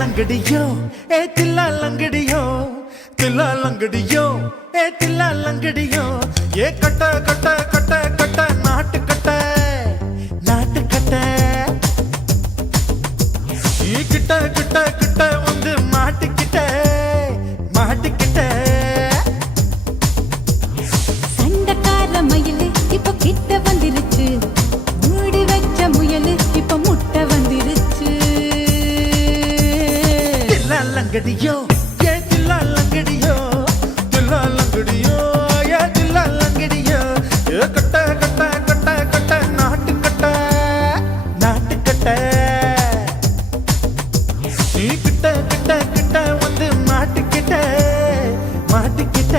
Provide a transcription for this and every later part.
லங்கடியோ ஏ தில்லா லங்கடியோ தில்லா லங்கடியோ ஏ தில்லா லங்கடியோ ஏ கட்ட கட்ட கட்ட கட்ட நாட்டு கட்ட நாட்டு கட்ட ஈ கிட்ட கிட்ட கிட்ட வந்து மாட்டிக்கிட்ட மாட்டிக்கிட்ட சண்டக்கார மயிலு இப்ப கிட்ட வந்துருச்சு மூடி வச்ச முயலு இப்ப முட்டை வந்துருச்சு தில்லா லங்கடியோ ஏ தில்லா லங்கடியோ தில்லா லங்கடியோ ஏ தில்லா லங்கடியோ ஏ கட்ட கட்ட கட்ட கட்ட நாட்டு கட்ட நாட்டு கட்ட நீ கிட்ட கிட்ட கிட்ட வந்து மாட்டிக்கிட்ட மாட்டிக்கிட்ட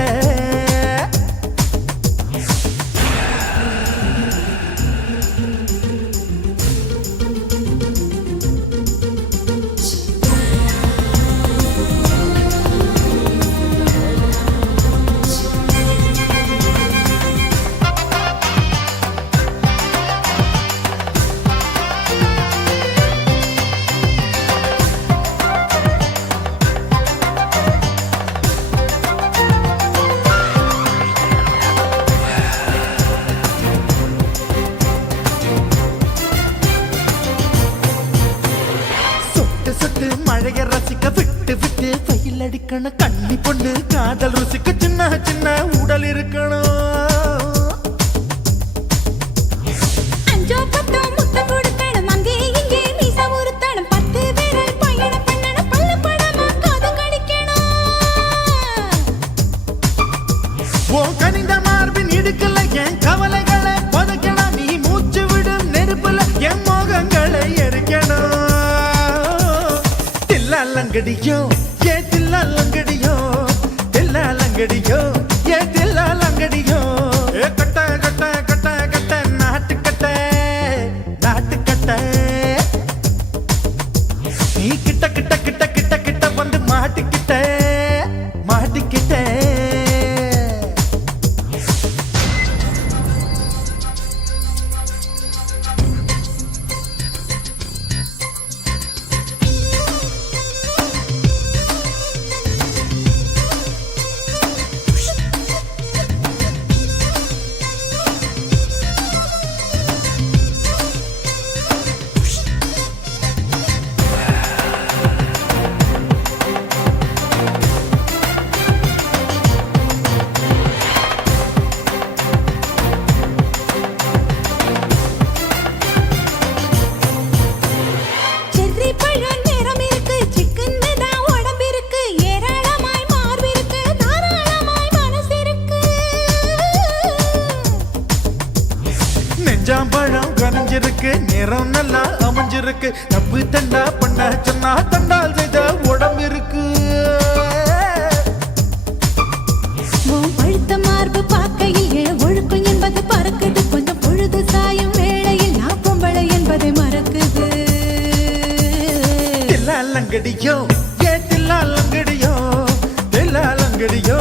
சொட்டு மழைய ரசிக்க விட்டு விட்டு வெயில் அடிக்கணும் கண்ணி பொண்ணு காதல் ருசிக்க சின்ன சின்ன உடல் இருக்கணும் அஞ்சோ பத்தோ முத்தம் கொடுக்கணும் அங்கே இங்கே மீச உறுத்தணும் 10 பேரல் பயணம் பண்ணணும் பல்ல படமா காது கடிக்கணும் ஓ கனிந்த மார்பின் இடுக்கல என் கவலைகளை புதைக்கணும் நீ மூச்சு விடும் நெருப்புல என் மோகங்களை எரிக்கணும் தில்லா லங்கடியோ ஏ தில்லா லங்கடியோ தில்லா லங்கடியோ ஏ தில்லா லங்கடியோ ஏ கட்ட கட்ட கட்ட கட்ட நாட்டு கட்ட நாட்டு கட்ட நீ கிட்ட கிட்ட கிட்ட கிட்ட கிட்ட வந்து மாட்டிக்கிட்ட மாட்டிக்கிட்ட செர்ரி பழம் நேரம் இருக்கு சிக்கன்னு தான் உடம்பு இருக்கு ஏராளமாய் மார்பு இருக்கு தாராளமாய் மனசு இருக்கு நெஞ்சாம்பழம் கனிஞ்சிருக்கு நிறம் நல்லா அமைஞ்சிருக்கு தப்பு தண்டா பண்ண சொன்னா தண்டால் செய்த உடம்பு இருக்கு உன் பழுத்த மார்பு பார்க்கையில் இள ஒழுக்கம் என்பது பறக்குது கொஞ்சம் பொழுது சாயும் வேளையில் நான் பொம்பளை என்பதை மறக்குது தில்லா லங்கடியோ ஏ தில்லா லங்கடியோ தில்லா லங்கடியோ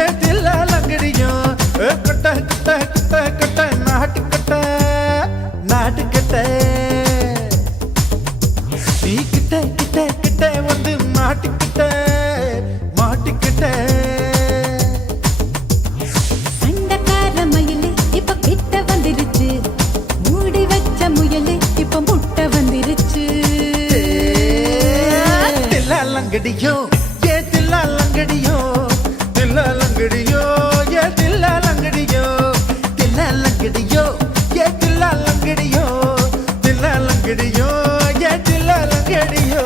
ஏ தில்லா லங்கடியோ ஏ கட்ட கட்ட கட்ட கட்ட நாட்டு கட்ட நாட்டு கட்ட நீ கிட்ட கிட்ட கிட்ட வந்து மாட்டிக்கிட்ட மாட்டிக்கிட்ட சண்டக்கார மயிலு இப்ப கிட்ட வந்துருச்சு மூடி வச்ச முயலு இப்ப முட்டை வந்துருச்சு தில்லா லங்கடியோ ஏ தில்லா லங்கடியோ தில்லா லங்கடியோ ஏ தில்லா லங்கடியோ தில்லா லங்கடியோ ஏ தில்லா லங்கடியோ தில்லா லங்கடியோ ஏ தில்லா லங்கடியோ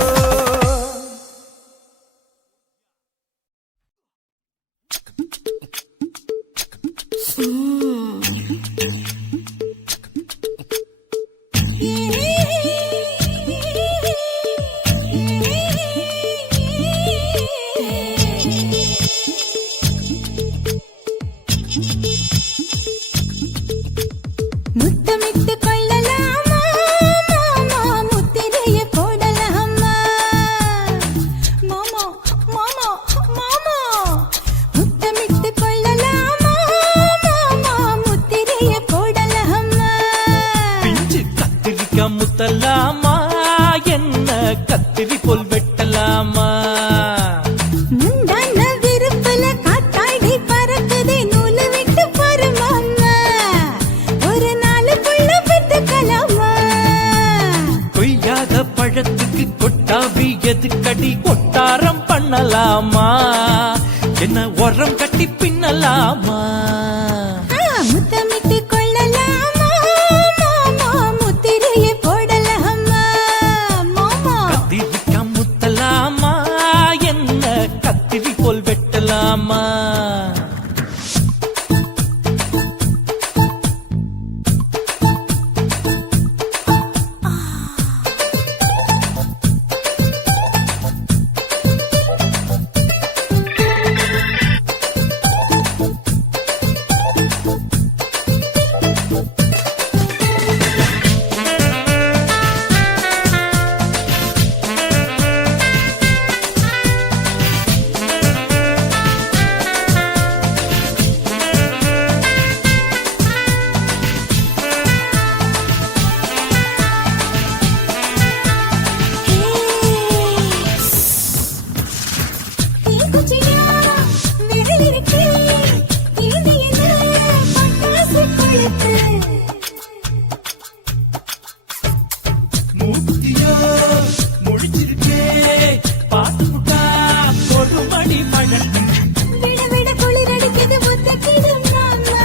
ஒட்டாரம் பண்ணலாமா என்ன உரம் கட்டி பின்னலாமா முத்தமிட்டு கொள்ளலாமா மாமா முத்திரையை போடலாமா மாமா கத்திரிக்கா முத்தலாமா என்ன கத்திரி போல் வெட்டலாமா மூக்குத்தியோ முடிச்சிருக்கே பாத்து புட்டா ஒரு மணி மழை விட விட குளிரடிக்குது முத்தக்கிடும் மாமா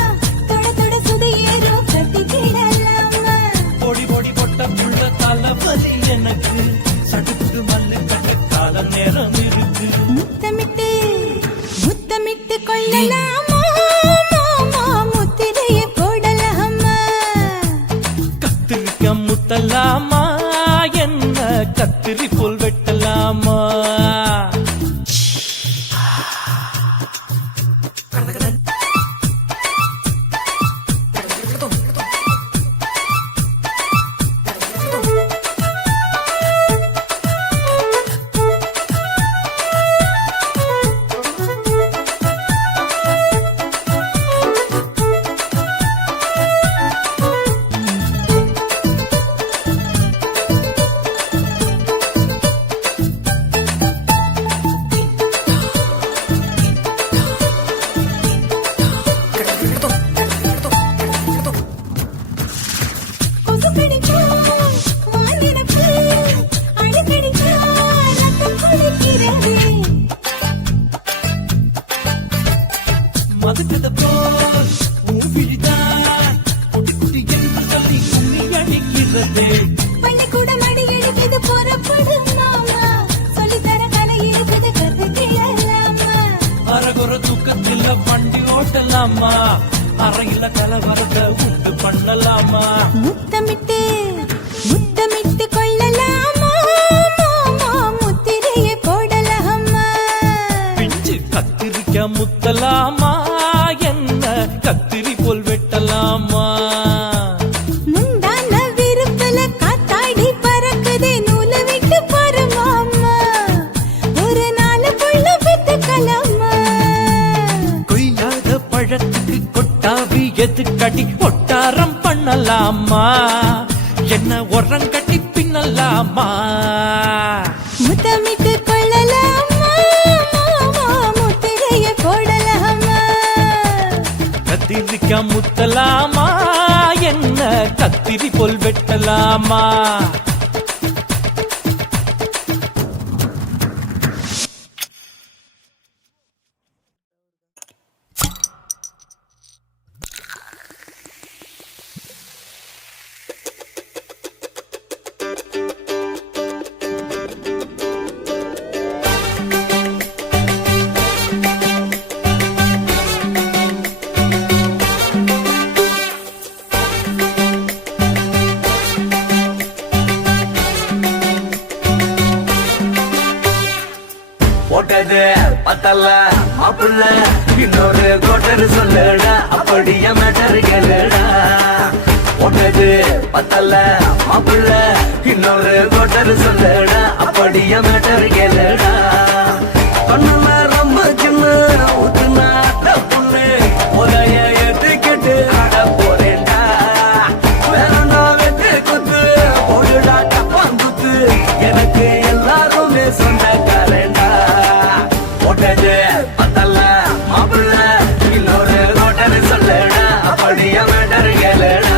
தொட தொட சுதையேறும் கட்டிக்கிடலாமா பொடி பொடி பொட்ட புள்ள தலவலி எனக்கு சடுக்கு மல்லு கட்ட கால நேரம் இருக்கு முத்தமிட்டு முத்தமிட்டு கொள்ளலாமா மாமா முத்திரையை போடலாமா கத்திரிக்க முத்தலாமா என்ன கத்திரி போல் வெட்டலாமா கொசு கடிச்சா வாங்கினப்பு அடிக்கடிச்சா ரத்தம் குளிக்கிறது மதுக்கத போல் ஊபிழிதான் குட்டி குட்டி என்று சொல்லி கும்மி அடிக்கிறது பள்ளிக்கூடம் அடி எடுக்குது புறப்படும் மாமா சொல்லித்தர கலை இருக்குது கத்துக்கிடலாமா அரகுற தூக்கத்தில் வண்டி ஓட்டலாமா அறையில கலவரத்தை உண்டு பண்ணலாமா முத்தமிட்டு முத்தமிட்டு கொள்ளலாமா மாமா முத்திரையை போடலாமா பிஞ்சு கத்திரிக்க முத்தலாமா என்ன கத்திரி போல் வெட்டலாமா முந்தான விருப்பல காத்தாடி பறக்குதே நூலை விட்டு பாரு மாமா ஒரு நாலு புள்ள பெத்துக்கலாமா கொய்யாத பழத்துக்கு கொட்டாவி எதுக்கடி ஒட்டாரம் பண்ணலாமா என்ன உரம் கட்டி பின்னலாமா முத்தமிட்டு கொள்ளலாமா மாமா முத்திரையை போடலாமா கத்திரிக்க முத்தலாமா என்ன கத்திரி போல் வெட்டலாமா போட்டது பத்தல்ல மாப்பிள்ள இன்னொரு கோட்டர் சொல்லுடா அப்படியே மேட்டர் கேளுடா போட்டது பத்தல்ல மாப்பிள்ள இன்னொரு கோட்டர் சொல்லுடா அப்படியே மேட்டர் கேளுடா கண்ணுல ரொம்ப சின்ன ஊத்துனா பொண்ணு உதய ஏத்துக்கிட்டு ஆட போறேன்டா வேறண்டா வெட்டு குத்து போடுடா டப்பாங்குத்து எனக்கு எல்லாருமே சொந்தக்காரண்டா போட்டது பத்தல்ல மாப்பிள்ள இன்னொரு கோட்டர் சொல்லுடா அப்படியே மேட்டர் கேளுடா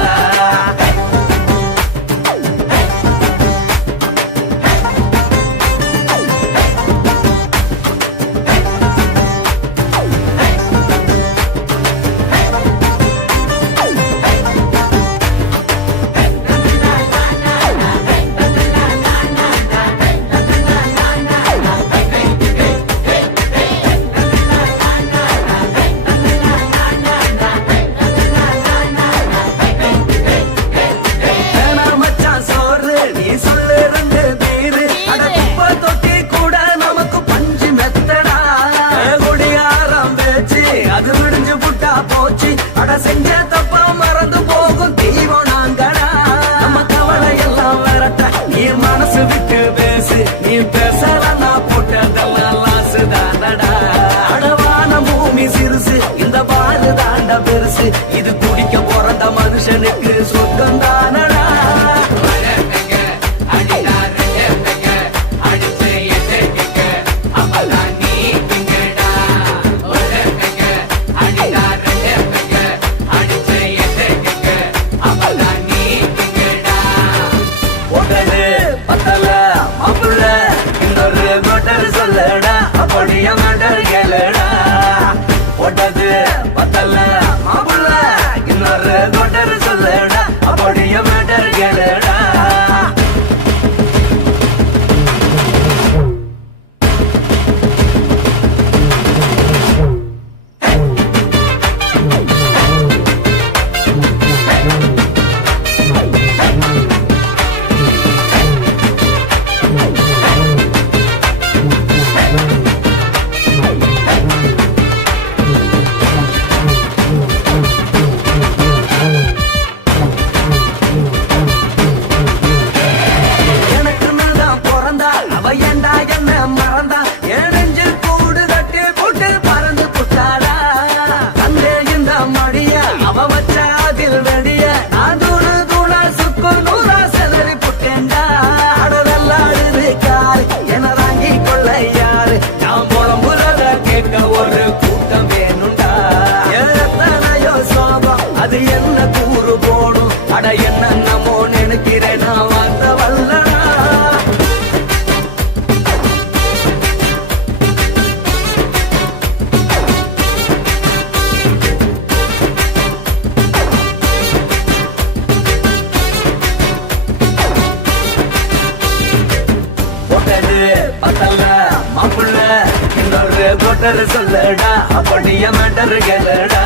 மேட்டர் சொல்லுடா அப்படியே மேட்டர் கேளுடா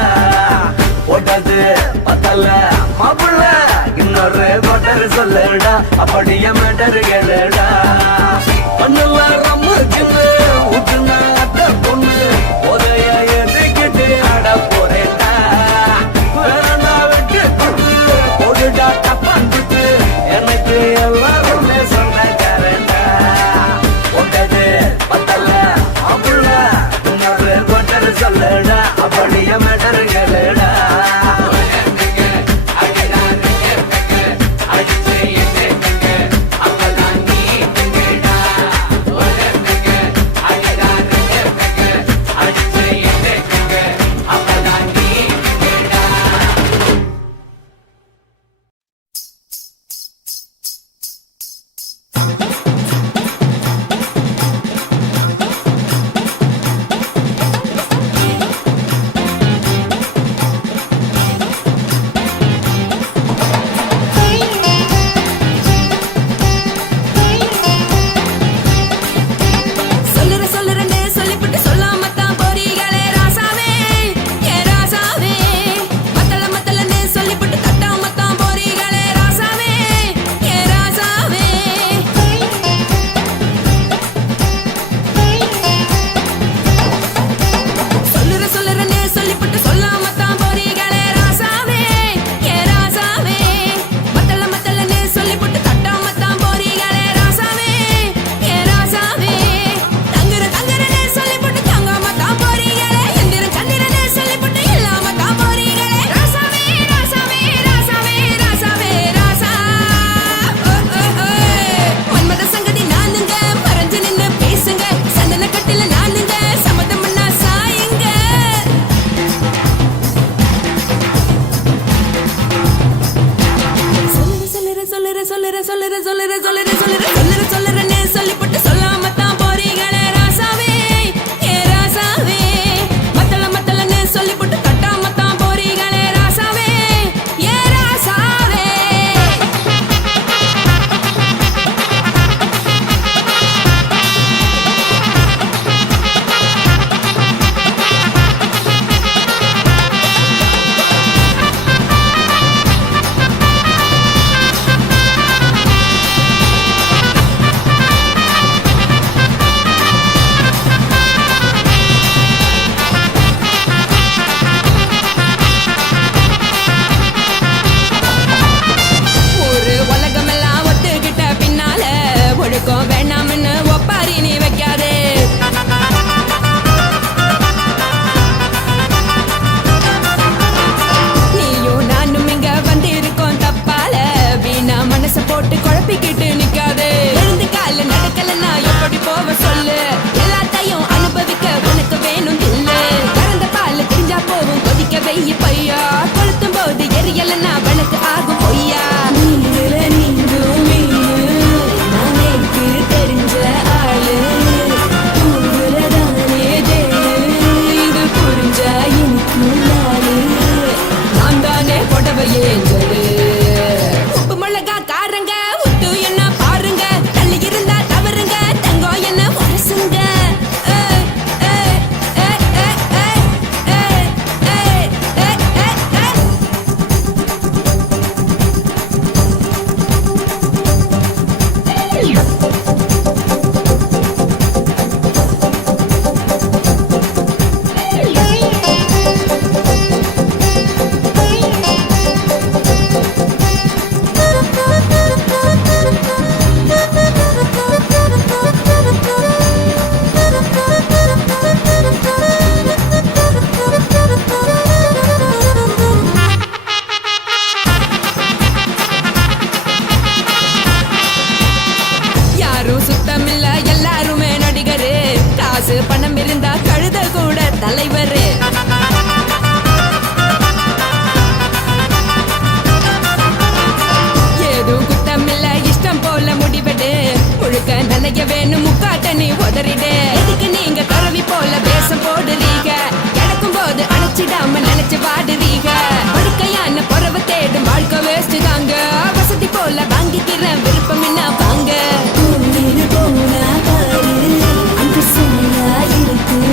ஓட்டது பத்தல மாப்பிள்ள இன்னொரு கோட்டர் சொல்லுடா அப்படியே மேட்டர் கேளுடா பண்ணுல ரம்முக்குன்னு ஊட்டுனா அத்த பொண்ணு உதய எதுக்கிட்டு ஆட போறேன்டா வேறனா விட்டு கொண்டு போடுடா தப்பான்ட்டு எனக்கு எல்லாருமே சொன்னக்காரன்டா ஓட்டது பத்தல மாப்பிள்ள இன்னொரு கோட்டர் சொல்லுடா அப்படியே மேட்டர் கேளுடா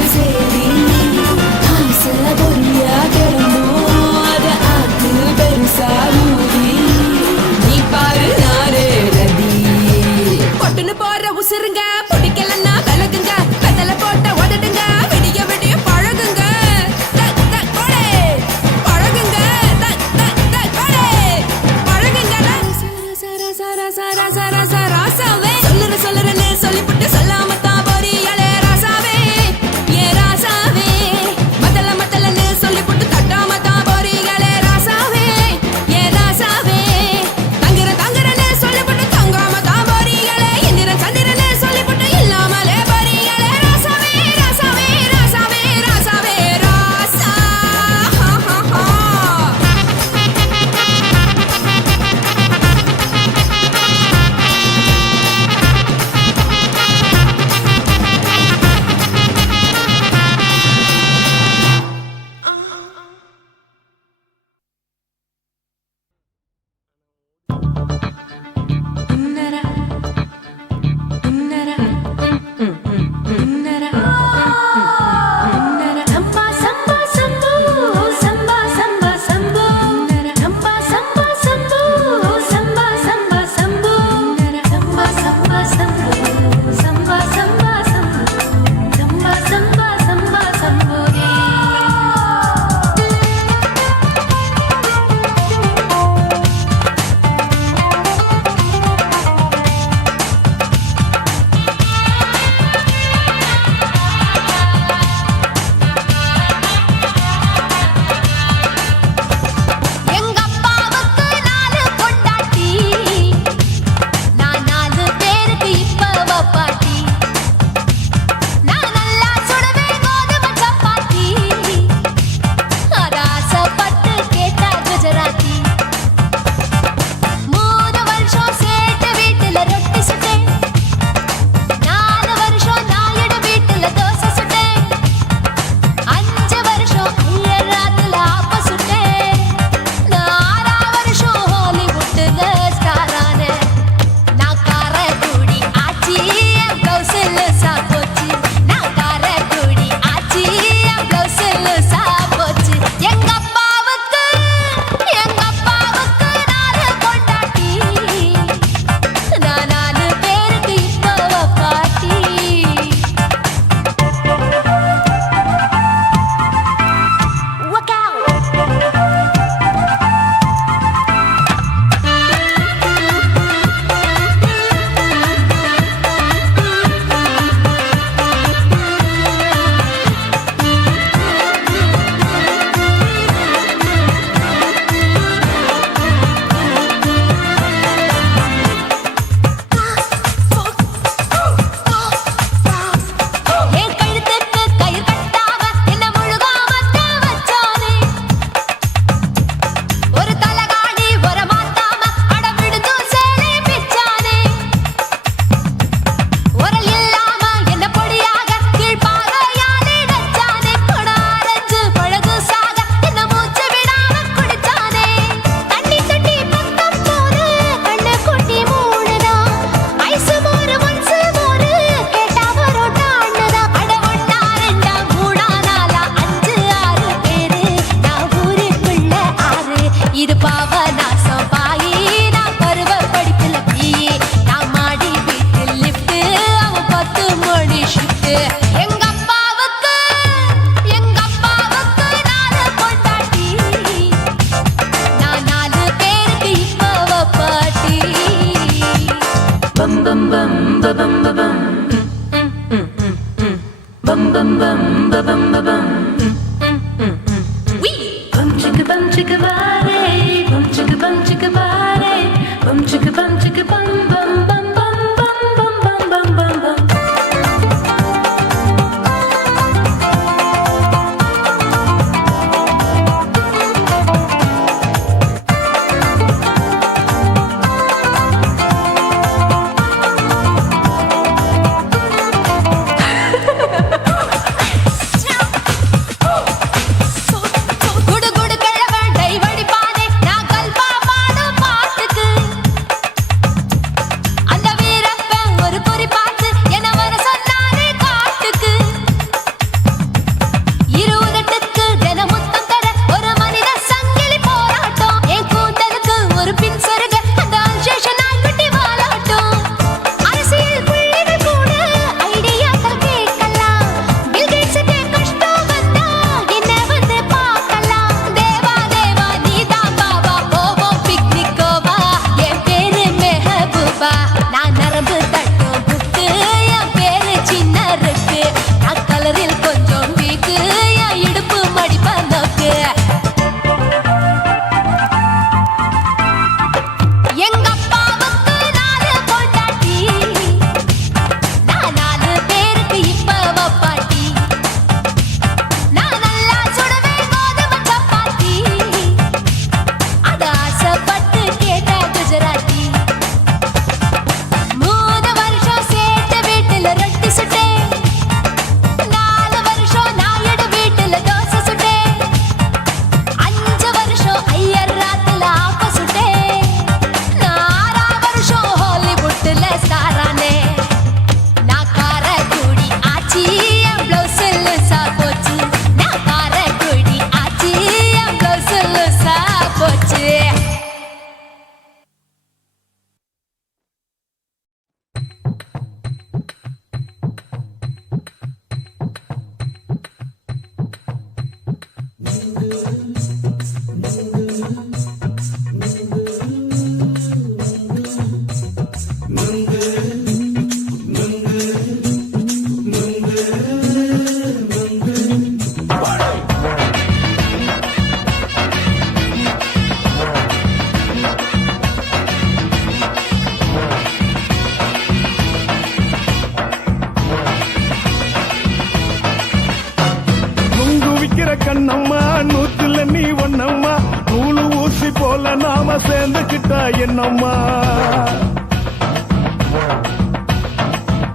சேரி bum bum bum ba bum ba bum. Bum chicka body, bum chicka body, bum chicka bum bum bum bum bum bum bum bum bum. Kannamma நூத்துல நீ ஒண்ணம்மா நூலு ஊசி போல நாம சேர்ந்துக்கிட்டா என்னம்மா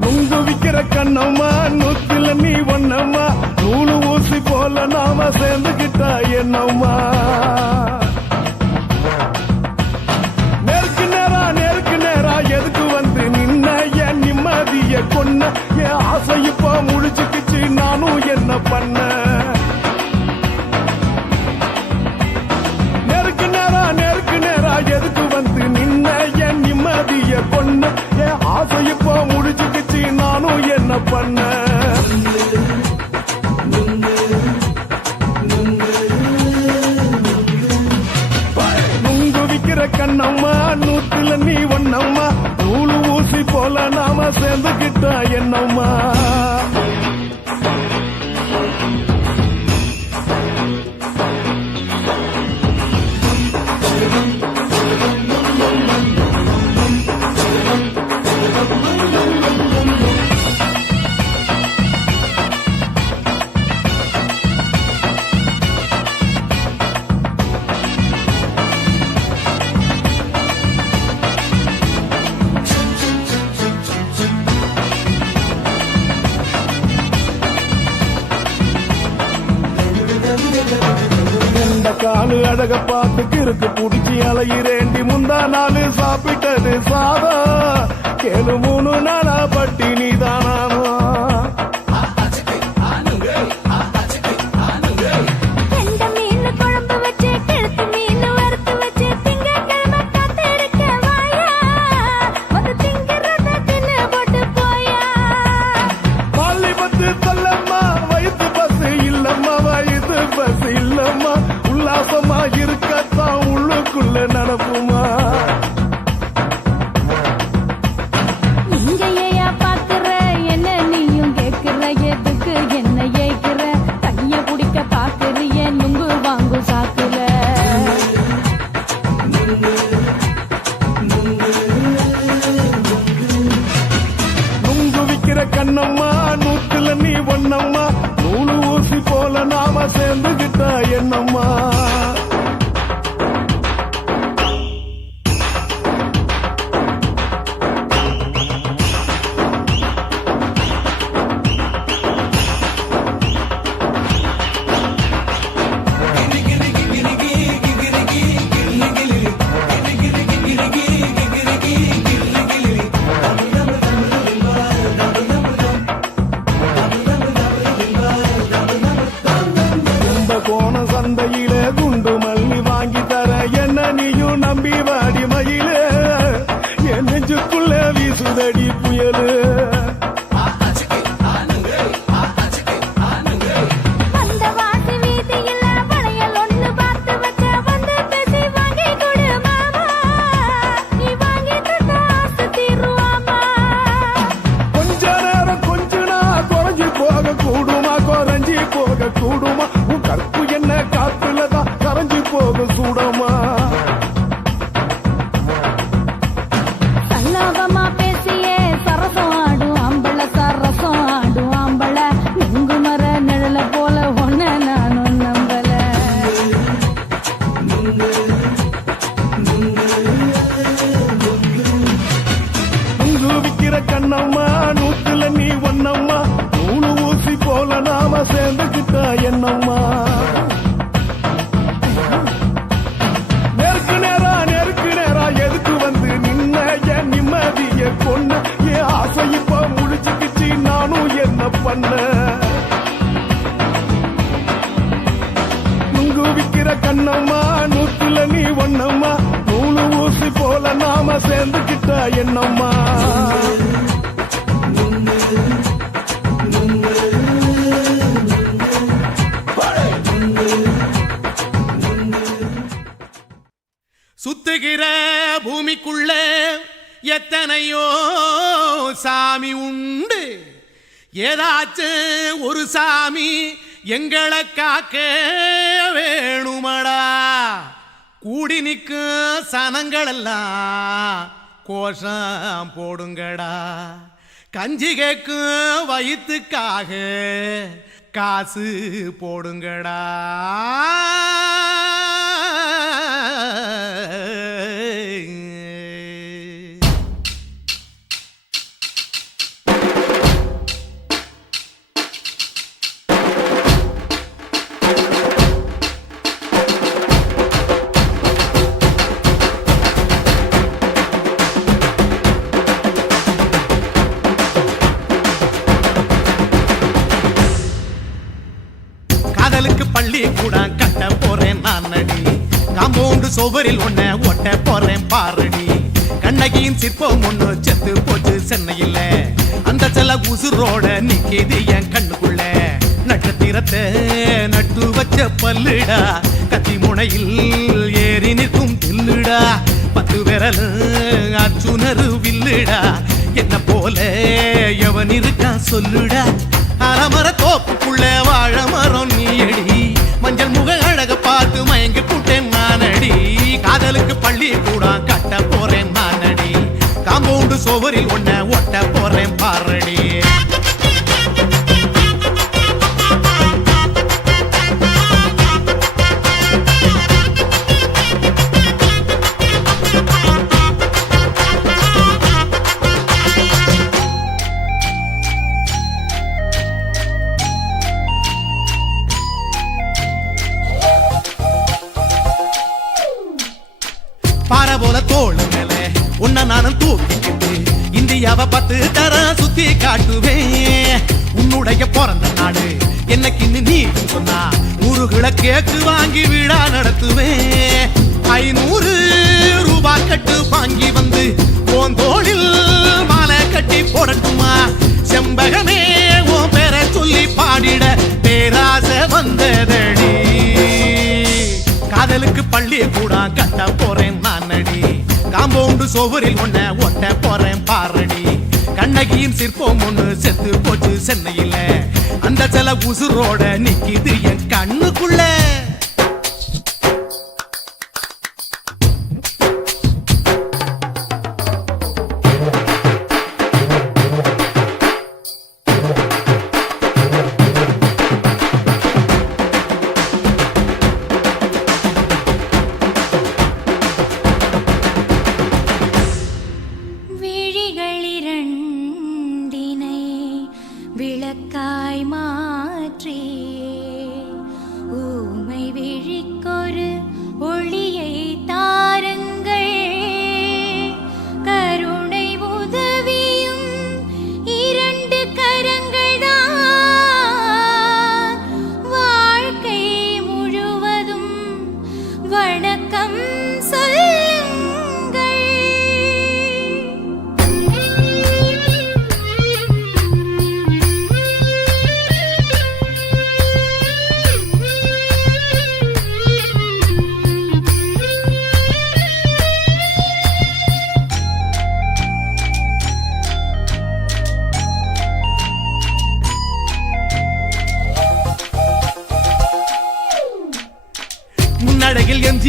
நுங்கு விக்கிற கண்ணம்மா நூத்துல நீ ஒண்ணம்மா நூலு ஊசி போல நாம சேர்ந்துக்கிட்டா என்னம்மா நேருக்கு நேரா எதுக்கு வந்து நின்ன என் நிம்மதிய கொன்ன என் ஆசை இப்ப முடிச்சுக்கிச்சு நானும் என்ன பண்ண எதுக்கு வந்து நின்ன என் நிம்மதிய பொண்ணு என் ஆசை இப்போ முடிச்சுக்கிச்சு நானும் என்ன பண்ண நுங்கு விக்கிற கண்ணம்மா நூத்துல நீ ஒண்ணம்மா நூலு ஊசி போல நாம சேர்ந்துக்கிட்டா என்னம்மா காலு அழக பார்த்து கிறுக்கு புடிச்சி அலையிறேண்டி முந்தா நாலு சாப்பிட்டது சாதம் கேளு 3 நாளா பட்டினி தானாமா இருக்கத்தான் உள்ளுக்குள்ள நடப்புமா நீங்க ஏயா பாக்குற என்ன நீயும் சேர்ந்துகிட்டா என்னம்மா கோண சந்தையில குண்டு மல்லி வாங்கி தர என்ன நீயும் நம்பி வாடி மயில என் நெஞ்சுக்குள்ள வீசுதடி புயலு கொஞ்ச நேரம் கொஞ்ச நான் குறைஞ்சி போக கூடுமா குறைஞ்சி போக கூடுமா உன் கற்பு என்ன காத்துலதான் கரைஞ்சி போக சூடமா சல்லாபமா பேசியே சரசம் ஆடும் அம்பள சரசம் ஆடும் அம்பள நுங்கு மர நிழல போல ஒன்ன நானும் நம்பல உங்கு விக்கிற கண்ணம்மா நூத்துல நீ ஒன்னம்மா நூலு ஊசி போல நாம சேர்ந்துக்கிட்டா என்னம்மா நெருக்கு நேரா எதுக்கு வந்து நின்ன என் நிம்மதிய கொன்ன என் ஆசை இப்ப முடிச்சுக்கிச்சு நானும் என்ன பண்ண நுங்கு விக்கிற கண்ணம்மா நூத்துல நீ ஒன்னம்மா நூலு ஊசி போல நாம சேர்ந்துக்கிட்டா என்னம்மா சுத்துகிற பூமிக்குள்ள எத்தனையோ சாமி உண்டு ஏதாச்சும் ஒரு சாமி எங்களை காக்க வேணுமடா கூடி நிற்கும் சனங்களெல்லாம் கோஷம் போடுங்கடா கஞ்சி கேக்கும் வயிற்றுக்காக காசு போடுங்கடா காதலுக்கு பள்ளி கூட கட்ட போறேன் நான் நடி காம்பவுண்டு சோவரில் ஒன்ன ஒட்ட போறேன் பாரடி கண்ணகியின் சிற்பம் ஒண்ணு செத்து போச்சு சென்னையில் அந்த செல உசுரோட நிக்கிது என் கண்ணுக்குள்ள நட்சத்திரத்தை நட்டு வச்ச பல்லுடா கத்தி முனையில் ஏறி நிற்கும் தில்லுடா 10 விரல் அச்சுணரு வில்லுடா என்ன போல எவன் இருக்கா சொல்லுடா அலமர தோப்புக்குள்ள வாழ மரம் நீயடி மஞ்சள் முக அழக பார்த்து மயங்கி புட்டேன் நானடி காதலுக்கு பள்ளி கூட கட்ட போறேன் நானடி காம்பவுண்டு சோவரில் ஒன்ன ஒட்ட போறேன் பாரடி பாறை போல தோள் மேல உன்ன நானும் தூக்கிக்கிட்டு இந்தியாவை 10 தரம் சுத்தி காட்டுவேன் உன்னுடைய பிறந்த நாடு என்னைக்குன்னு நீ சொன்னா 100 கிலோ கேக்கு வாங்கி விழா நடத்துவேன் 500 ரூபாய் கட்டு வாங்கி வந்து உன் தோளில் மாலை கட்டி போடட்டுமா செம்பகமே உன் பேரை சொல்லி பாடிட பேராசை வந்ததடி காதலுக்கு பள்ளி கூட கட்ட போறேன் நானடி காம்பவுண்டு சோவரில் ஒன்ன ஒட்ட போறேன் பாரடி கண்ணகியின் சிற்பம் ஒண்ணு செத்து போச்சு சென்னையில அந்த சில உசுரோட நிக்கிது என் கண்ணுக்குள்ள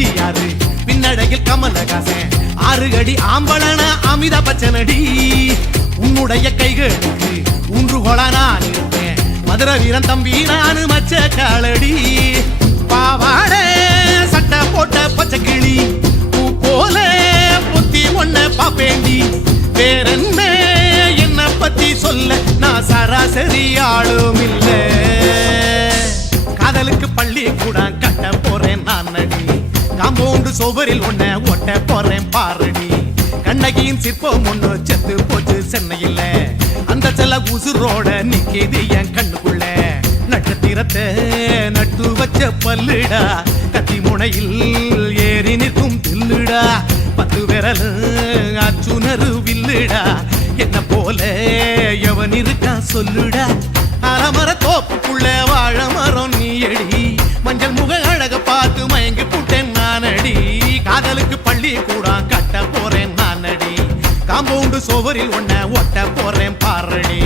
எம்ஜிஆர் பின்னடையில் கமலஹாசன் 6 அடி ஆம்பளன அமிதாப் பச்சனடி உன்னுடைய கைகளுக்கு ஊன்றுகோலா நான் இருப்பேன் மதுரை வீரன் தம்பி நானு மச்ச காலடி பாவாட சட்டை போட்ட பச்சை கிளி பூ போல புத்தி ஒன்ன பாப்பேண்டி வேறென்ன என்ன பத்தி சொல்ல நான் சராசரி ஆளும் இல்ல காதலுக்கு பள்ளி கூட கட்ட போறேன் நான் நடி காம்பவுண்டு சோபரில் ஒன்ன ஒட்ட போறேன் பாரடி கண்ணகியின் சிற்பம் ஒண்ணு செத்து போச்சு சென்னையில் அந்த செல்ல உசுரோட நிக்கிது என் கண்ணுக்குள்ள நட்சத்திரத்தை நட்டு வச்ச பல்லுடா கத்தி முனையில் ஏறி நிற்கும் தில்லுடா 10 விரல் அச்சுணரு வில்லுடா என்ன போல எவன் இருக்கா சொல்லுடா அலமர தோப்புக்குள்ள வாழ மரம் நீ அடி மஞ்சள் முக அழக பார்த்து மயங்கி புட்டேன் நானடி காதலுக்கு பள்ளி கூட கட்ட போறேன் நானடி காம்பவுண்டு சோவரில் ஒன்ன ஒட்ட போறேன் பாரடி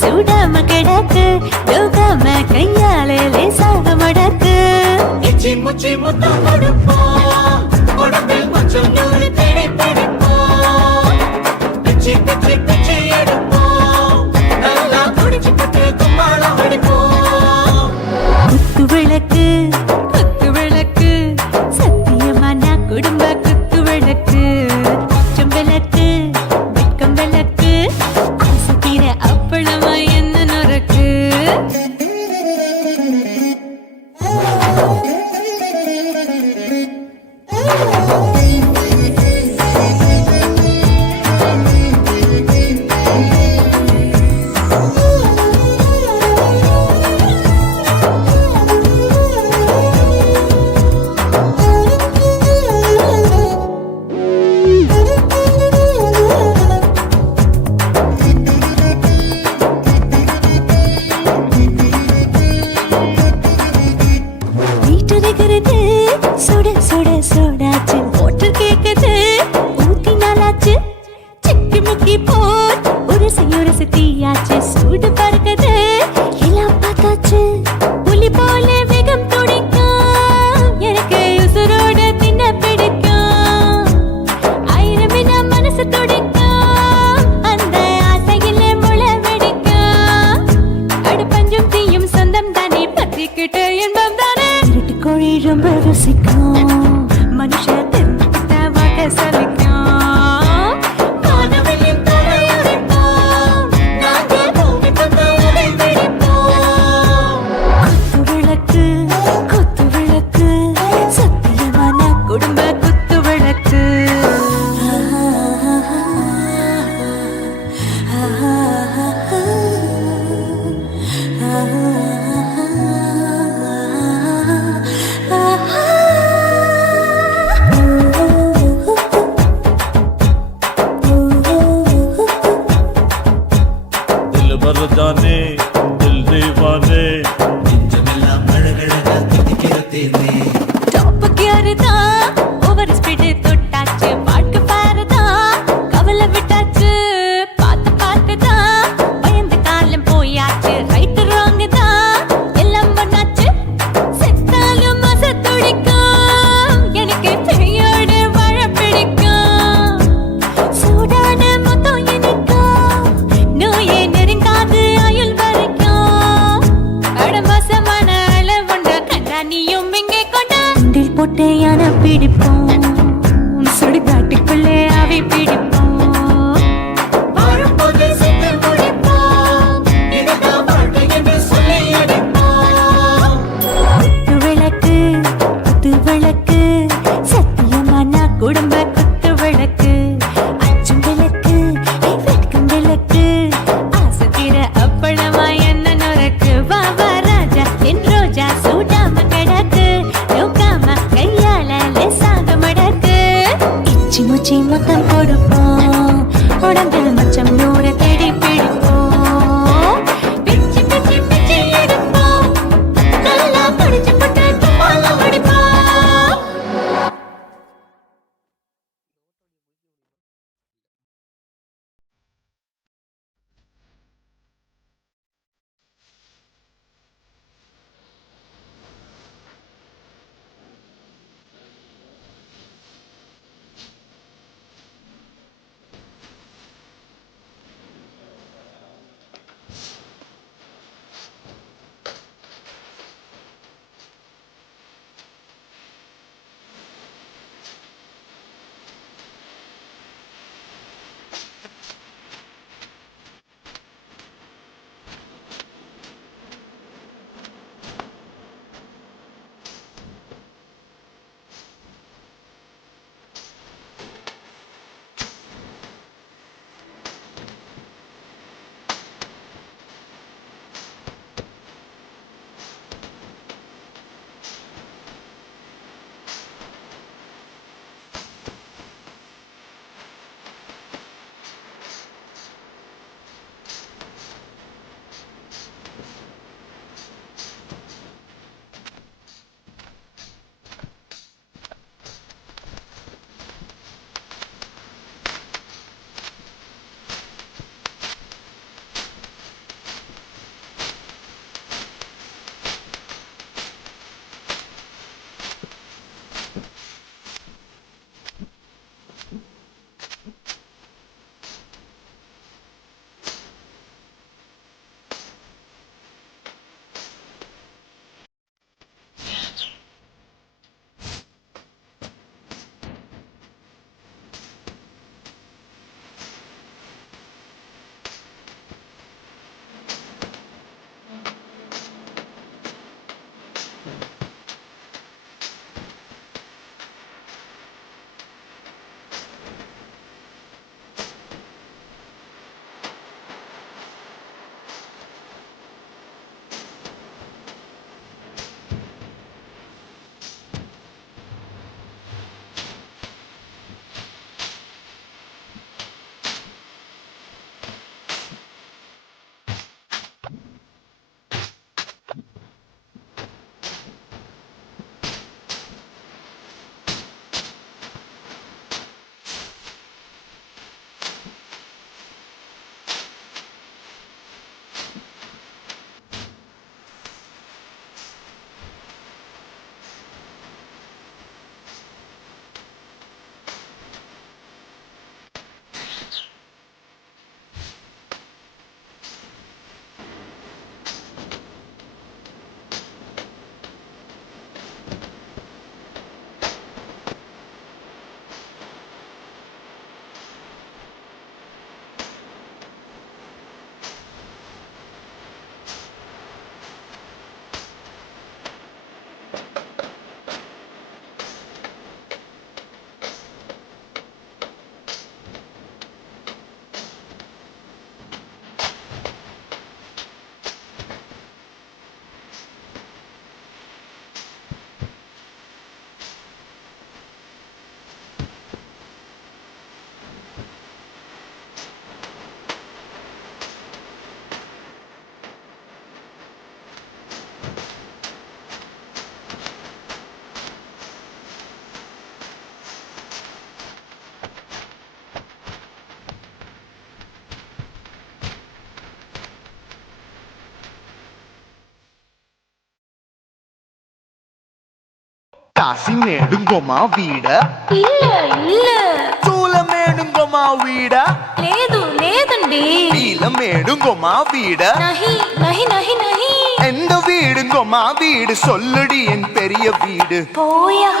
சூடாம கிடக்கு யோகாம கையாலே லேசாக மடக்கு இச்சி முச்சி முத்தம் கொடுப்போம் உடம்பில் மச்சம் நூறு தேடி பிடிப்போம் பிச்சி பிச்சி பிச்சி எடுப்போம் நல்லா குடிச்சு பட்டு கும்பாலம் அடிப்போம் குத்து விளக்கு சத்தியமா நான் குடும்ப குத்து விளக்கு அச்சம் விளக்கு வெட்கம் விளக்கு ஆசை தீர அப்பளமா என்ன நொறுக்கு சுட சுட சுடாச்சு மோட்டர் கேக்குது ஊத்தி நாளாச்சு சிக்கி முக்கி போல் உரசி தீயாச்சு சூடு பறக்குது எல்லாம் பார்த்தாச்சு புலி போல வேகம் துடிக்கும் எனக்கு உசுரோட தின்ன பிடிக்கும் 1000 மனசு துடிக்கும் அந்த ஆசையில முளை வெடிக்கும் அடுப்பஞ்சும் தீயும் சொந்தம் தானே பத்திக்கிட்டு என்பம் தானே கோழி ரொம்ப ருசிக்கும் மனுஷ தெரிஞ்சுக்கிட்ட வாட்ட சலிக்கும் மானவெளியும் தலையுடைப்போம் நாங்கள் பூமி பக்க உடை பிடிப்போம் குத்து விளக்கு சத்தியமான குடும்ப குத்து விளக்கு जाने दिल दीवाने நெஞ்சமெல்லாம் அழகழகா துடிக்கிறதேனே டாப் கியர்தா ஓவர் ஸ்பீட் தொட்டாச்சு பாட்டு பாருதா கவலை விட்டாச்சு பார்த்துதா பயந்து காலம் போயாச்சு ரைட் ராங் தான் எல்லாம் பண்ணாச்சு செத்தாலும் மச துடிக்கும் எனக்கு பெரியோட வாழ பிடிக்கும் சூடான மொத்தம் எனக்கும் நோயே நெருங்காது ஆயுள் வரைக்கும் கடமசமான அளவுண்ட கண்டானியும் இங்கே கொண்டா போட்டு யானை பிடிப்போம் சுடுகாட்டுக்குள்ளே அவை பிடிப்போம் வாழும்போது செத்து முடிப்போம் இதுதான் வாழ்க்கையின் కాశీమేడుంగోమా వీడ இல்ல இல்ல చూలమేడుంగోమా వీడ లేదు లేదండి నీలమేడుంగోమా వీడ நஹி நஹி நஹி நஹி எந்த வீடுங்கோமா வீடு சொல்லுடி என் பெரிய வீடு போயா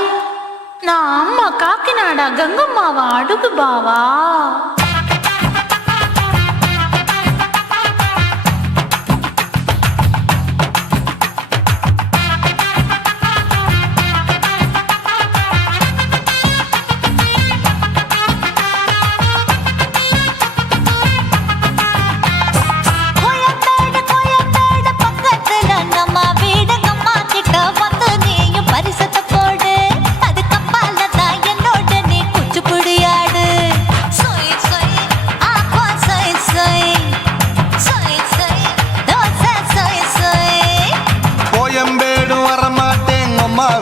நான் அம்மா காக்கிநாடா கங்கம்மாவா அடுகு பாவா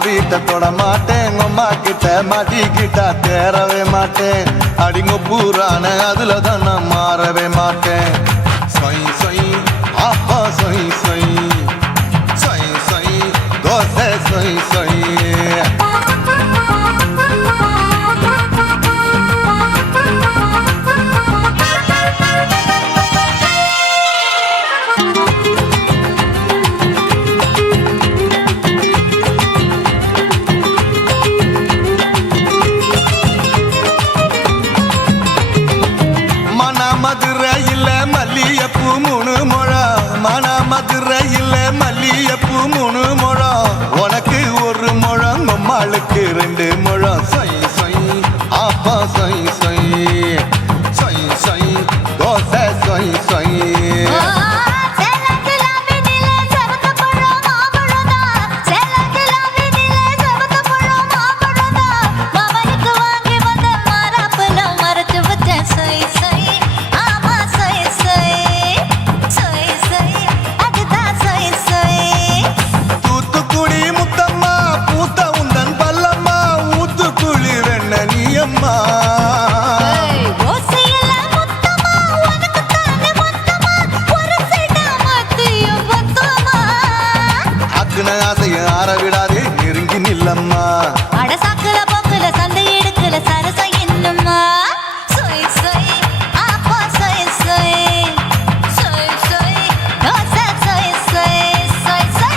வீட்டை தொட மாட்டேன் அம்மா கிட்ட மாட்டிக்கிட்டா தேரவே மாட்டேன் அடிங்க பூரான அதுல தான் நான் மாறவே மாட்டேன் சொய் சொய் அப்பா சொய் சொய் சொய் சொய் தோசை சொய் சொய் மதுரையில் மல்லியப்பூ 3 முழம் மன மதுரையில் மல்லியப்பூ 3 முழம் உனக்கு 1 முழம் அம்மாளுக்கு 2 முழம் சொய் சொய் அப்பா சொய் சொய் சொய் சொய் தோசை சொய் சொய் ஆற விடாதே நெருங்கி நில்லம்மா அடசாக்குல போக்குல சந்தை எடுக்கல சரச என்னம்மா சொய் சொய் அப்பா சொய் சொய் சொய் சொய் தோசை சொய் சொய் சொய் சொய்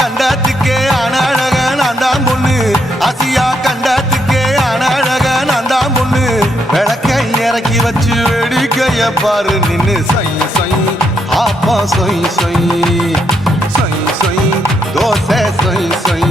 கண்டத்துக்கே அனழக நான் தான் பொண்ணு ஆசியா கண்டத்துக்கே அனழக நான் தான் பொண்ணு விளக்கை இறக்கி வச்சு வேடிக்கைய பாரு நின்னு சொய் சொய் ஆப்பா சொய் சொய் சொய் சொய் தோசை சொய் சொய்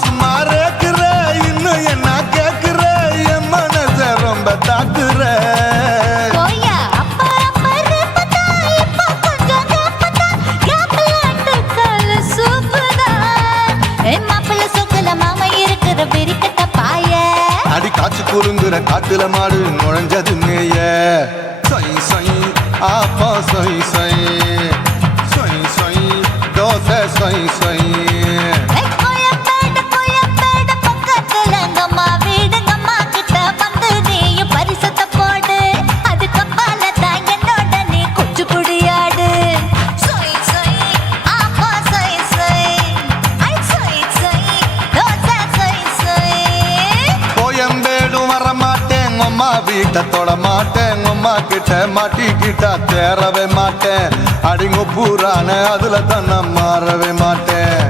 சும்மா ரேக்குற இன்னும் என்ன கேக்குற என் மனச ரொம்ப தாக்குற அடி காய்ச்சி குறுங்குற காட்டுல மாடு நுழைஞ்சது மேய சொய் சொய் ஆப்பா சொய் சொய் சொய் சொய் தோசை சொய் சொய் வீட்டை தொட மாட்டேன் அம்மா கிட்ட மாட்டிக்கிட்டா தேரவே மாட்டேன் அடிங்க பூரான அதுல தான் நான் மாறவே மாட்டேன்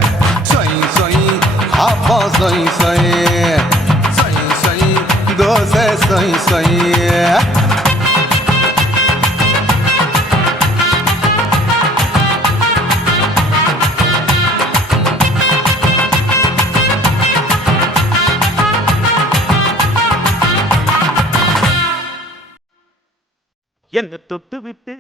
சொய் சொய் அப்பா சொய் சொய் சொய் சொய் தோசை சொய் சொய் என்ன தொட்டு விட்டு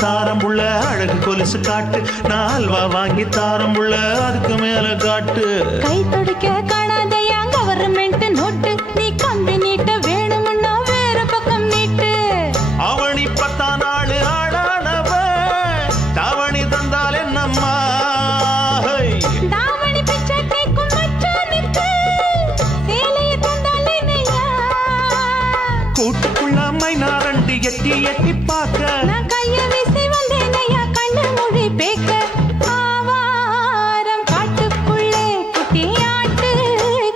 தாரம் புள்ள அழகு கொலுசு காட்டு நான் அல்வா வாங்கி தாரம் புள்ள அதுக்கு மேல காட்டு கை துடிக்க காணாதையா கவர்மெண்ட் நோட்டு நீ கம்பி நீட்ட வேணும்னா வேற பக்கம் நீட்டு அவனி 10 நாள் ஆடானவ தாவணி தந்தால் என்னம்மா தாவணி பிச்சை கேக்கும் மச்சானுக்கு சேலையை தந்தாலே நையா கூட்டுக்குள்ள மைனாரண்டி எட்டி எட்டி பார்க்க நான் கைய வீசி வந்தேன் ஐயா கண்ணு மொழி பேக்க ஆவாரம் காட்டுக்குள்ளே குட்டி ஆட்டு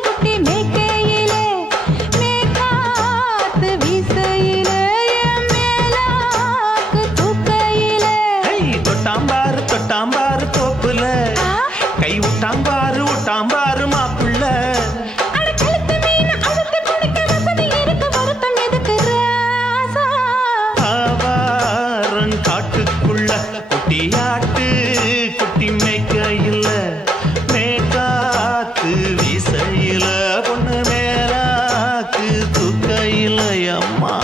குட்டி மேய்க்கையிலே மேற்காத்து வீசையிலே என் மேலாக்கு தூக்கையிலே தொட்டாம்பாரு தோப்புல கை விட்டாம்பாரு மாப்புள்ள அட கழுத்து மீன் அழுத்து குடிக்க வசதி இருக்கு வருத்தம் எதுக்கு ராசா ஆவாரம் காட்டுக்குள்ள குட்டியாட்டு குட்டி மேய்க்கையில மேற்காத்து வீசையில பொண்ணு மேலாக்கு தூக்கையில அம்மா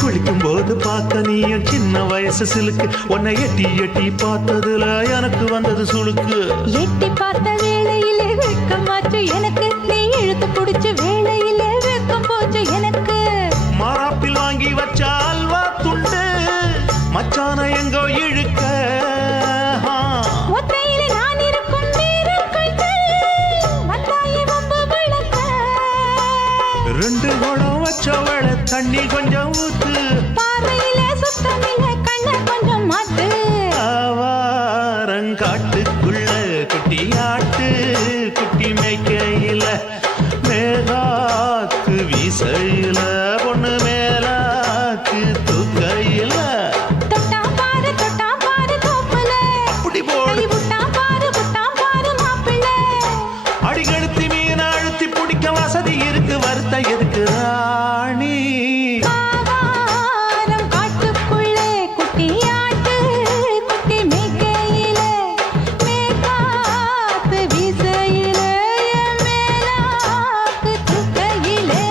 குளிக்கும் போது பார்க்க நீயும் சின்ன வயசு சிலுக்கு உன்னை எட்டி எட்டி பார்த்ததுல எனக்கு வந்தது சுளுக்கு எட்டி பார்த்த வேளையிலே வெட்கமாச்சு எனக்கு நீ இழுத்து பிடிச்ச வேளையிலே வெட்கம் போச்சு எனக்கு மாறாப்பில் வாங்கி வச்ச அல்வா துண்டு மச்சான எங்கோ இழுக்க ஒத்தையிலே நான் இருக்கும் நேரம் கண்டு வந்தாயே வம்பு விளக்க 2 குடம் வச்சவள தண்ணி கொஞ்சம் ஊத்து பாறையிலே சுத்தமில்லை கண்ண கொஞ்சம் மாத்து ஆவாரங்காட்டுக்குள்ள குட்டியாட்டு குட்டி மேய்க்கையில மேலாக்கு வீசையில பொண்ணு மேலாக்கு தூக்கையில தொட்டாம் பாரு தோப்புல அப்படி போடு கை விட்டாம் பாரு மாப்பிள்ளை அடிகழுத்தி மீன் அழுத்தி பிடிக்க வசதி இருக்கு வருத்த எதுக்கு ராணி ஆவாரம் காட்டுக்குள்ளே குட்டி ஆட்டு குட்டி மேய்க்கையிலே மேற்காத்து வீசையிலே என் மேலாக்கு தூக்கையிலே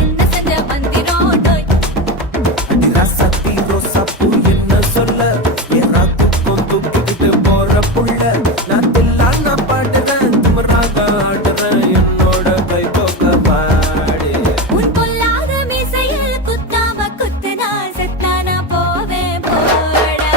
என்ன செஞ்ச மந்திரம் டோய் உன் பொல்லாத மீசையில் குத்தாம குத்துனா செத்தானா போவே போடா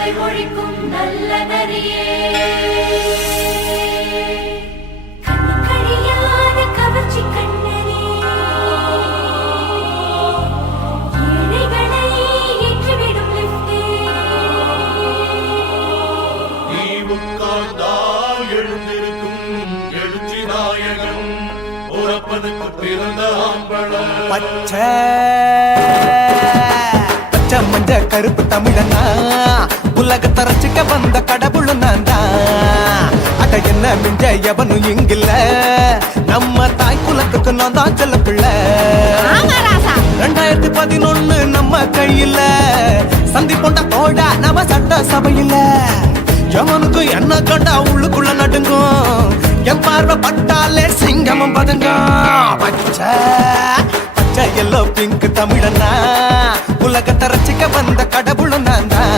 கவலை ஒழிக்கும் நல்ல நரியே கண்ணிக்கடியான கவர்ச்சி கண்ணனே ஏழைகளை ஏற்றிவிடும் லிப்டே நீ உட்கார்ந்தால் எழுந்திருக்கும் எழுச்சி நாயகன் உறப்பதுக்கு பிறந்த ஆம்பள பச்சை மஞ்ச கருப்பு தமிழனா உலகத்தை ரசிக்க வந்த கடவுள் நான் தான் அட என்ன மிஞ்ச எவனும் இங்கில்ல நம்ம தாய் குலத்துக்கு நான் தான் சொல்ல பிள்ளை 2011 நம்ம கையில சந்தி போட்ட தோட நம்ம சட்ட சபையில எவனுக்கு என்ன கண்டா உள்ளுக்குள்ள நடுங்கும் என் பார்வை பட்டாலே சிங்கமும் பதுங்கும் பச்சை பச்சை எல்லோ பிங்க் தமிழனா உலகத்தை ரசிக்க வந்த கடவுளும் நான் தான்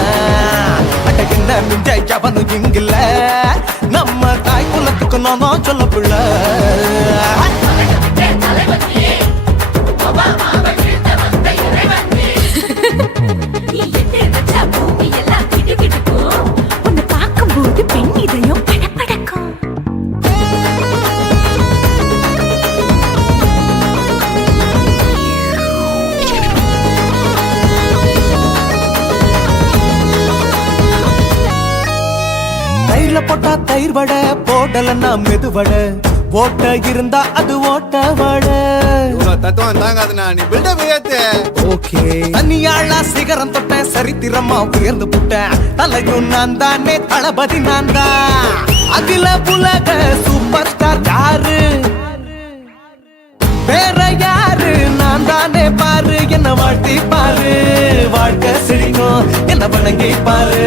அட என்ன மிஞ்ச எவனும் இங்கில்ல நம்ம தாய் குலத்துக்கு நான் தான் சொல்ல பிள்ளை உன்னை பார்க்கும்போது பெண் இதயம் படபடக்கும் தயிர்ல போட்டா தயிர் வடை போடலன்னா மெதுவடை ஓட்ட இருந்தா அது ஓட்ட வடை தத்துவம் தாங்காதுண்ணா நீ பில்டப் ஏத்து ஓகே தனியாளா சிகரம் தொட்டேன் சரித்திரமா உயர்ந்து புட்டேன் தலையும் நான் தானே தளபதி நான் தான் அகில உலக சூப்பர் ஸ்டார் யாரு வேற யாரு நான் தானே பாரு என்ன வாழ்த்தி பாரு வாழ்க்கை சிரிக்கும் என்ன வணங்கி பாரு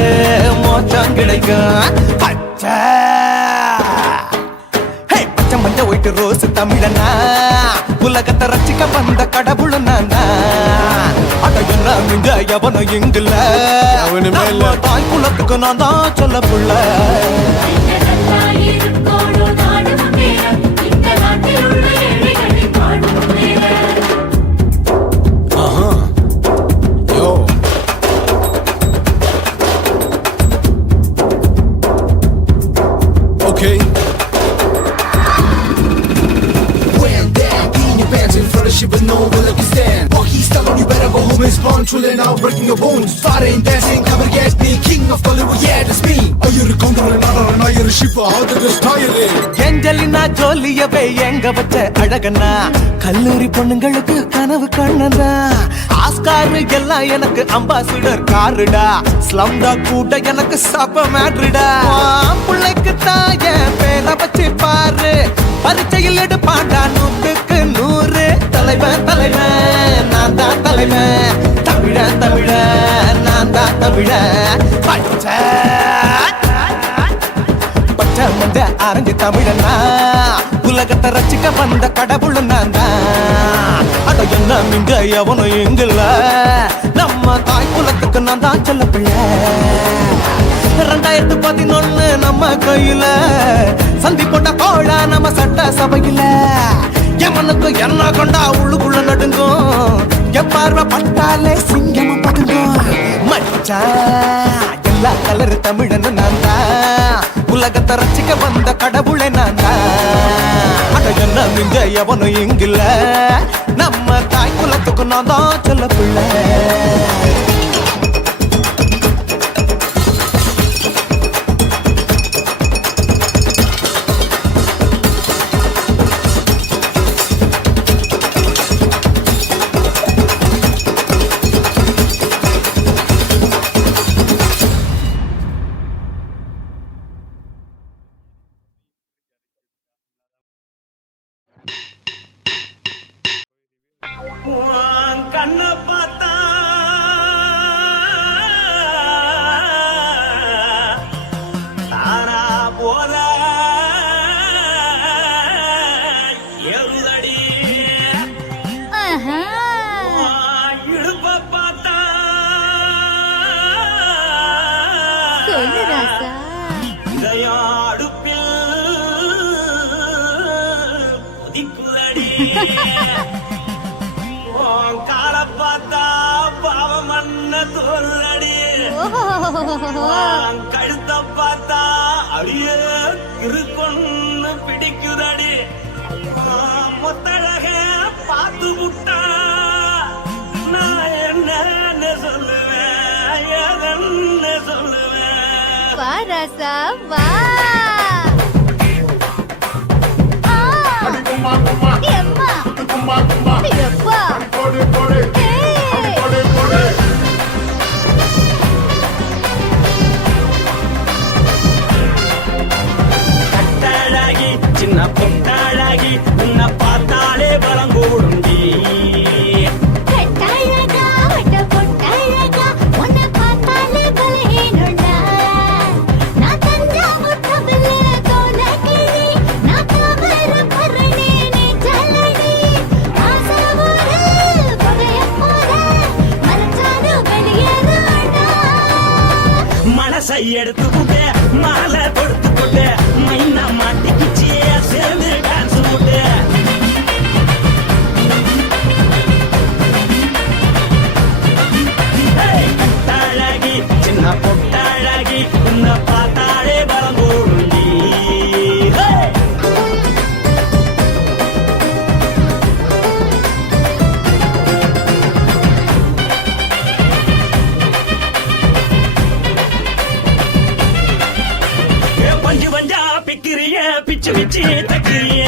மோச்சம் கிடைக்கும் பச்சை பச்சை மஞ்ச ஒயிட்டு ரோஸ் தமிழனா உலகத்தை ரசிக்க வந்த கடவுள் நான் தான் அட என்ன மிஞ்ச எவனும் இங்கில்ல அவனுமே இல்ல. நம்ம தாய் குலத்துக்கு நான் தான் சொல்ல புள்ள Okay. When down in your pants in front of shit, but no one like you stand. Walk he's telling you better go home and spawn, chillin' out, breaking your bones. Fighting, dancing, coming against me, king of Hollywood, yeah, that's me. Are you the conqueror, and you're a shipper, how did this tire live? Angelina ஜோலியவே எங்க வச்ச அழகனா கல்லூரி பொண்ணுங்களுக்கு கனவு கண்ணனா oscar எல்லாம் எனக்கு ambassador காருடா ஸ்லம்டா கூட எனக்கு சப்ப மேட்ருடா பிள்ளைக்கு தாய பேரை வச்சு பாரு பரீட்சையில் எடுப்பாண்டா 100க்கு 100 தலைவன் தலைவன் நான் தான் தலைவன் தமிழன் தமிழன் நான் தான் தமிழன் பச்சை பச்சை மஞ்ச ஆரஞ்சு தமிழனா உலகத்தை ரசிக்க வந்த கடவுள் நான் தான் அட என்ன மிங்க எவனும் எங்கில்ல நம்ம தாய் குலத்துக்கு நான் தான் சொல்ல பிள்ளை 2011 நம்ம கையில சந்தி போட்ட கோழா நம்ம சட்ட சபையில எவனுக்கு என்ன கொண்டா உள்ளுக்குள்ள நடுங்கும் எப்பார்வை பட்டாலே சிங்கமும் பதுங்கும் மச்சா எல்லா கலர் தமிழன்னு நான் தான் உலகத்தை ரசிக்க வந்த கடவுளை நான் தான் அட என்ன மிஞ்ச எவனும் இங்கில்ல நம்ம தாய் குலத்துக்கு நான் தான் சொல்ல பிள்ளை கண்ண பார்த்தா தானா போத எழுதடி இடுப்ப பார்த்தா சொல்லு ராசா இதயம் அடுப்பில் ஒதிக்குதடி கால பார்த்தா பாவம் மண்ண தோல்றடி கழுத்த பார்த்தா அடியே இருக்குன்னு பிடிக்குதடி மொத்தழக பார்த்து விட்டா நான் என்ன சொல்லுவேன் எதன்னு சொல்லுவேன் வா ராசா வா கும்மா கும்மா எம்மா கும்மா கும்மா எப்பா போடு போடு ஏய். போடு போடு கட்டழகி சின்ன பொட்டழகி உன்னை பார்த்தாலே பலங்கூடுண்டி கட்டழகா வட்ட பொட்டழகா உன்னை பார்த்தாலே பலஹீனண்டா நான் தஞ்சாவூர் தவிலே தோலகிரி நான் கவர பரணி நீ ஜல்லடி ஆசைவோடு பகைய போல மறைச்சாலும் வெளியேறாடா மனசை எடுத்துக்கிட்டே மாலை கொடுத்துக்கிட்டே மைனா மாட்டிக்கிச்சு சேர்ந்து டான்ஸ் போட்டு கட்டழகி சின்ன பொட்டழகி உன்னை பார்த்தாலே பலம் கூடுண்டி பஞ்சு பஞ்சா பிக்கிறிய பிச்சு பிச்சு தக்கிறிய